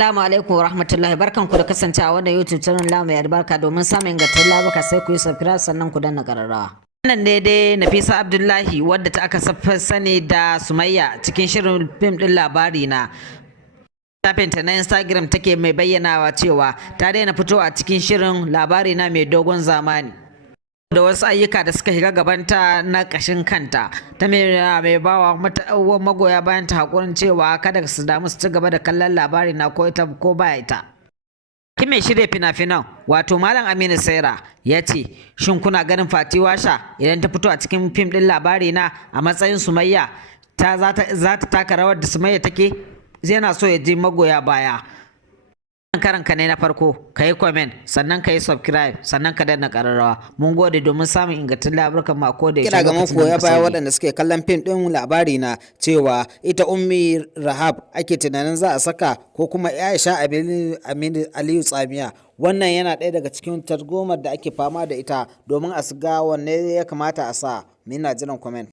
Assalamu alaikum wa rahmatullahi, barkanku da kasancewa wannan YouTube channel namu mai albarka. Domin samun ingantaccen labaruka sai ku yi subscribe sannan ku danna ƙararrawa. Wannan ne dai Nafisa Abdullahi wadda ta aka sani da Sumayya cikin shirin fim din labari na. Shafinta na Instagram take mai bayyanawa cewa ta daina fitowa cikin shirin labari na mai dogon zamani da wasu ayyuka da suka shiga gabanta na kashin kanta, ta mai bawa magoya bayan ta hakurin cewa kada su damu su ci gaba da kallon labari na ko ita ko ba ita. Mai shirya fina-finan wato Malam Aminu Saira ya ce, shin kuna ganin Fati Washa idan ta fito a cikin fim din labari na a matsayin Sumayya za ta taka rawar da Sumayya take? Yana so ya ji magoya baya. Karan ka ne na farko, ka yi comment, sannan ka yi subscribe, sannan ka danna ƙararrawa. Mun gode domin samun ingantaccen labarukan mako da ya kira ga magoya baya waɗanda suke kallon fim ɗin labari na cewa ita Ummi Rahab ake tunanin za a saka ko kuma Aisha Aminu Aliyu Tsamiya. Wannan yana ɗaya daga cikin targomar da ake fama da ita domin a ga wanne ya kamata a sa. Muna jiran comment.